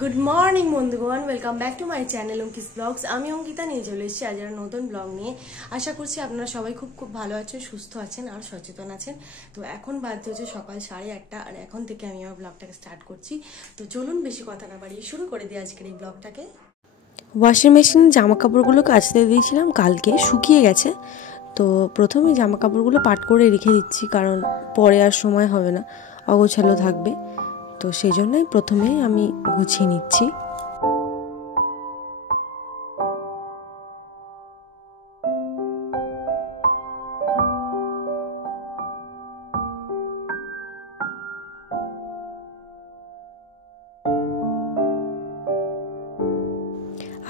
Good morning বন্ধুগণ, welcome back to my channel Ankis blogs. আমি অঙ্কিতা নিয়ে চলে এসেছি আজ একটা নতুন ব্লগ নিয়ে। আশা করছি আপনারা সবাই খুব ভালো আছেন, সুস্থ আছেন আর সচেতন আছেন। তো এখন বাজে হচ্ছে সকাল 8:30 আর এখন থেকে আমি আমার ব্লগটাকে স্টার্ট করছি। তো চলুন বেশি কথা না বাড়িয়ে শুরু করে দিই আজকের এই ব্লগটাকে। ওয়াশিং মেশিনে জামা কাপড়গুলো কাচতে দিয়েছিলাম, কালকে শুকিয়ে গেছে। তো প্রথমে জামা কাপড়গুলো পাট করে রেখে দিচ্ছি, কারণ পরে আর সময় হবে না, অগোছালো থাকবে। তো সেই জন্যই প্রথমেই আমি গুছিয়ে নিচ্ছি।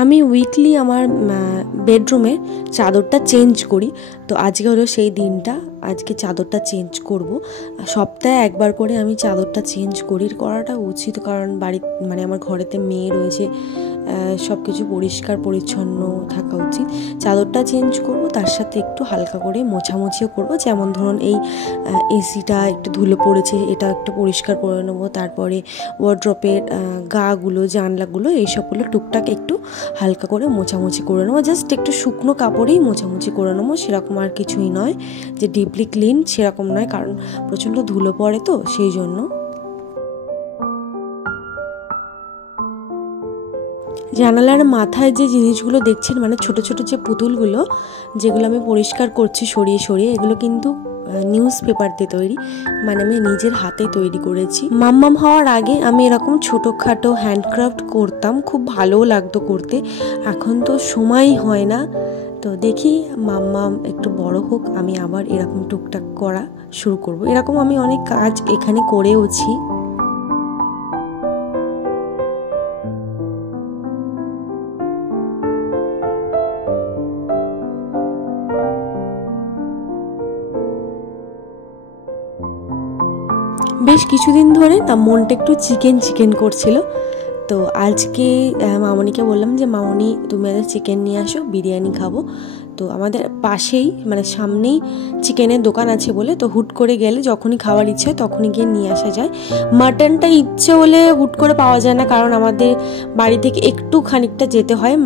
আমি উইকলি আমার বেডরুমের চাদরটা চেঞ্জ করি। তো আজকে হলো সেই দিনটা, আজকে চাদরটা চেঞ্জ করব। সপ্তাহে একবার করে আমি চাদরটা চেঞ্জ করাটা উচিত, কারণ বাড়ি আমার ঘরেতে মেয়ে রয়েছে, সব কিছু পরিষ্কার পরিচ্ছন্ন থাকা উচিত। চাদরটা চেঞ্জ করব, তার সাথে একটু হালকা করে মোছামুছিও করব। যেমন ধরুন এই এসিটা একটু ধুলো পড়েছে, এটা একটু পরিষ্কার করে নেবো। তারপরে ওয়ার্ড্রপের গাগুলো, জানলাগুলো, এইসবগুলো টুকটাক একটু হালকা করে মোছামুছি করে নেবো। জাস্ট একটু শুকনো কাপড়েই মোছামুছি করে নেবো, সেরকম আর কিছুই নয় যে ডিপলি ক্লিন, সেরকম নয়, কারণ প্রচণ্ড ধুলো পড়ে তো সেই জন্য। জানালার মাথায় যে জিনিসগুলো দেখছেন, ছোট ছোট যে পুতুলগুলো, যেগুলো আমি পরিষ্কার করছি সরিয়ে সরিয়ে, এগুলো কিন্তু নিউজ পেপার দিয়ে তৈরি, আমি নিজের হাতে তৈরি করেছি। মাম্মাম হওয়ার আগে আমি এরকম ছোটোখাটো হ্যান্ডক্রাফট করতাম, খুব ভালোও লাগতো করতে। এখন তো সময়ই হয় না। তো দেখি মাম্মাম একটু বড় হোক, আমি আবার এরকম টুকটাক করা শুরু করব। এরকম আমি অনেক কাজ এখানে করেওছি। বেশ কিছুদিন ধরে না মনটা একটু চিকেন চিকেন করছিল। তো আজকে মামনিকে বললাম যে মামনি তুমি আজ চিকেন নিয়ে আসো, বিরিয়ানি খাবো। তো আমাদের পাশেই সামনেই চিকেনের দোকান আছে বলে, তো হুট করে গেলে যখনই খাওয়ার ইচ্ছে হয় তখনই গিয়ে নিয়ে আসা যায়। মাটনটা ইচ্ছে হলে হুট করে পাওয়া যায় না, কারণ আমাদের বাড়ি থেকে একটু খানিকটা যেতে হয়,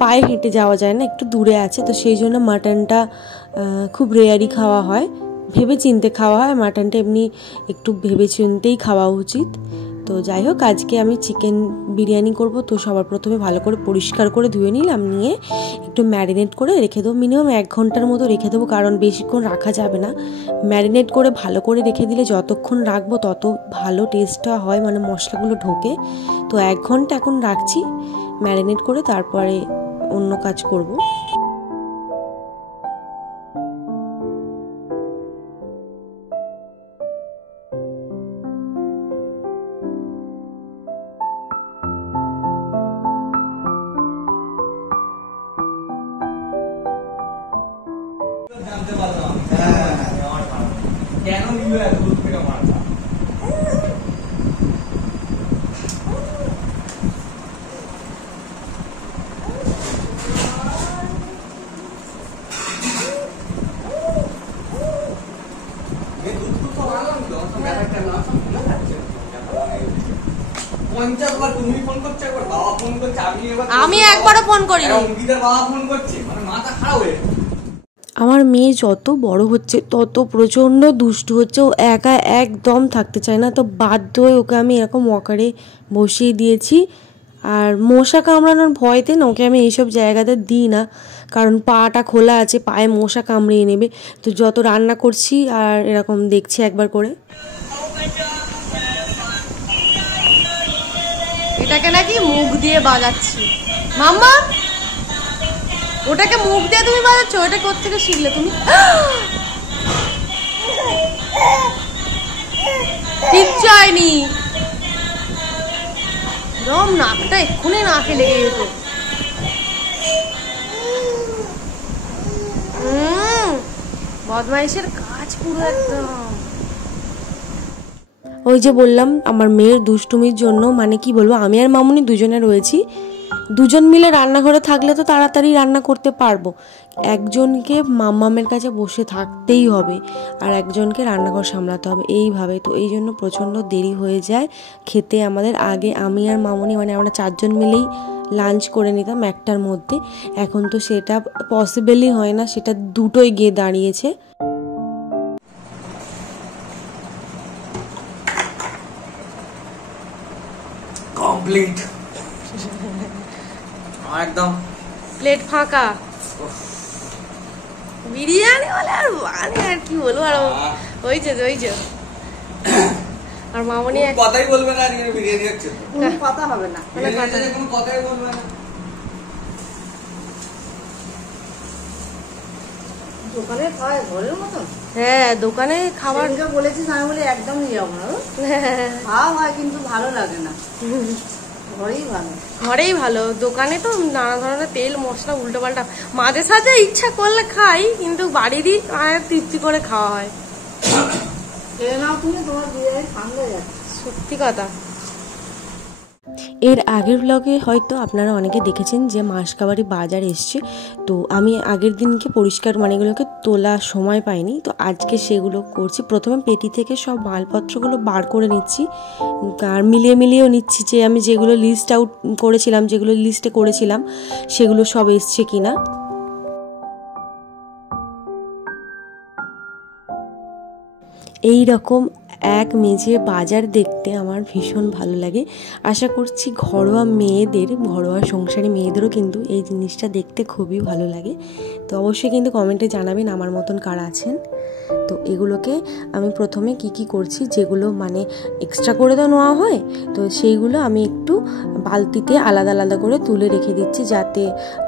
পায়ে হেঁটে যাওয়া যায় না, একটু দূরে আছে। তো সেই জন্য মাটনটা খুব রেয়ারই খাওয়া হয়, ভেবে চিনতে খাওয়া হয়। মাটনটা এমনি একটু ভেবে চিনতেই খাওয়া উচিত। তো যাই হোক, আজকে আমি চিকেন বিরিয়ানি করব। তো সবার প্রথমে ভালো করে পরিষ্কার করে ধুয়ে নিলাম, নিয়ে একটু ম্যারিনেট করে রেখে দেবো। মিনিমাম 1 ঘন্টার মতো রেখে দেবো, কারণ বেশিক্ষণ রাখা যাবে না। ম্যারিনেট করে ভালো করে রেখে দিলে যতক্ষণ রাখবো তত ভালো টেস্টটা হয়, মশলাগুলো ঢোকে। তো 1 ঘন্টা এখন রাখছি ম্যারিনেট করে, তারপরে অন্য কাজ করব। আমি একবারও ফোন করি। আমার মেয়ে যত বড় হচ্ছে তত প্রচণ্ড দুষ্টু হচ্ছে, ও একা একদম থাকতে চায় না। তো বাধ্য হয়ে ওকে আমি এরকম ওয়াকারে বসিয়ে দিয়েছি। আর মশা কামড়ানোর ভয়তে না ওকে আমি এইসব জায়গাতে দিই না, কারণ পাটা খোলা আছে, পায়ে মশা কামড়িয়ে নেবে। তো যত রান্না করছি আর এরকম দেখছি একবার করে। এটাকে নাকি মুখ দিয়ে বাজাচ্ছি। মাম্মা, ওটাকে মুখ দিয়ে তুমি বাজাচ্ছ? ওটা কোত্থেকে শিখলে তুমি? কিচ্ছু হয়নি, নাকটা এক্ষুনি নাকে লেগে যেত। বদমাইশের কাজ পুরো একদম। ওই যে বললাম আমার মেয়ের দুষ্টুমির জন্য, মানে কি বলবো, আমি আর মামুনি দুজনে রয়েছি। দুজন মিলে রান্নাঘরে থাকলে তো তাড়াতাড়ি রান্না করতে পারবো, একজনকে মাম্মামের কাছে বসে থাকতেই হবে আর একজনকে রান্নাঘর সামলাতে হবে, এইভাবে। তো এই জন্য প্রচণ্ড দেরি হয়ে যায় খেতে আমাদের। আগে আমি আর মামুনি মানে আমরা 4 জন মিলেই লাঞ্চ করে নিতাম 1টার মধ্যে, এখন তো সেটা পসিবলই হয় না, সেটা 2টোয় গিয়ে দাঁড়িয়েছে। কমপ্লিট একদম প্লেট ফাঁকা, বিরিয়ানি বলে আর মানে আর কি বলবো, আর ওই যে আর মামনি কথাই বলবে না, বিরিয়ানি হচ্ছে কোনো কথা হবে না, কোনো কথাই বলবে না। দোকানে খাওয়া ঘরের মতন। হ্যাঁ দোকানে খাবার বলেছিস, আমি বলি একদম নিয়ে যাবো না, খাওয়া হয় কিন্তু ভালো লাগে না, ঘরেই ভালো। দোকানে তো নানা ধরনের তেল মশলা উল্টো পাল্টা, মাঝে সাঝে ইচ্ছা করলে খাই, কিন্তু বাড়িরই তৃপ্তি করে খাওয়া হয়। সত্যি কথা। এর আগের ব্লগে হয়তো আপনারা অনেকে দেখেছেন যে মাসকাবাড়ি বাজার এসছে, তো আমি আগের দিনকে পরিষ্কার মানে এগুলোকে তোলার সময় পাইনি, তো আজকে সেগুলো করছি। প্রথমে পেটি থেকে সব মালপত্রগুলো বার করে নিচ্ছি আর মিলিয়েও নিচ্ছি যে আমি যেগুলো লিস্ট আউট করেছিলাম, যেগুলো লিস্টে করেছিলাম সেগুলো সব এসছে কিনা। এই রকম এক মেঝে বাজার দেখতে আমার ভীষণ ভালো লাগে। আশা করছি ঘরোয়া সংসারী মেয়েদেরও কিন্তু এই জিনিসটা দেখতে খুবই ভালো লাগে। তো অবশ্যই কিন্তু কমেন্টে জানাবেন আমার মতন কারা আছেন। তো এগুলোকে আমি প্রথমে কি করছি, যেগুলো মানে এক্সট্রা করে তো নেওয়া হয়, তো সেইগুলো আমি একটু বালতিতে আলাদা করে তুলে রেখে দিচ্ছি, যাতে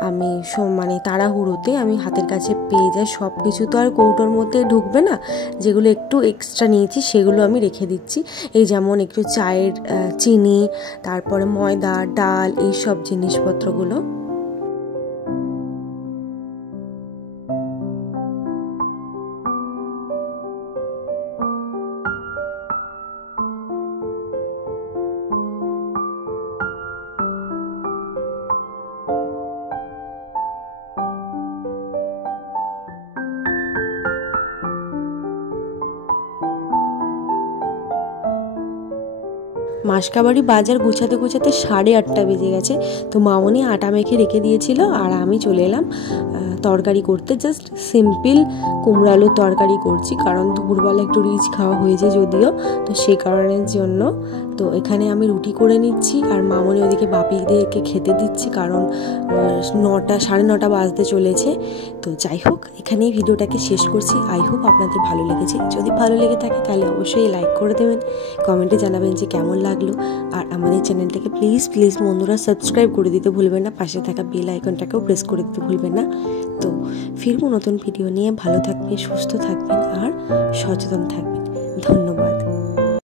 আমি মানে তাড়াহুড়োতে আমি হাতের কাছে পেয়ে যাই। সব কিছু তো আর কৌটোর মধ্যে ঢুকবে না, যেগুলো একটু এক্সট্রা নিয়েছি সেগুলো আমি রেখে দিচ্ছি। এই যেমন একটু চায়ের চিনি, তারপরে ময়দা, ডাল, এই সব জিনিসপত্রগুলো। মাসকাবাড়ি বাজার গুছাতে 8:30 বেজে গেছে। তো মামনি আটা মেখে রেখে দিয়েছিল আর আমি চলে এলাম তরকারি করতে। জাস্ট সিম্পল কুমড়ো আলুর তরকারি করছি, কারণ দুপুরবেলা একটু রিচ খাওয়া হয়েছে যদিও, তো সেই কারণের জন্য। তো এখানে আমি রুটি করে নিচ্ছি আর মামনি ওদিকে বাপিদেরকে খেতে দিচ্ছি, কারণ 9:30 বাজতে চলেছে। তো যাই হোক, এখানেই ভিডিওটাকে শেষ করছি। আই হোপ আপনাদের ভালো লেগেছে। যদি ভালো লেগে থাকে তাহলে অবশ্যই লাইক করে দেবেন, কমেন্টে জানাবেন যে কেমন লাগলো। আর আমাদের চ্যানেলটাকে প্লিজ বন্ধুরা সাবস্ক্রাইব করে দিতে ভুলবেন না, পাশে থাকা বেল আইকনটাকেও প্রেস করে দিতে ভুলবেন না। তো ফিরবো নতুন ভিডিও নিয়ে। ভালো থাকবেন, সুস্থ থাকবেন আর সচেতন থাকবেন। ধন্যবাদ।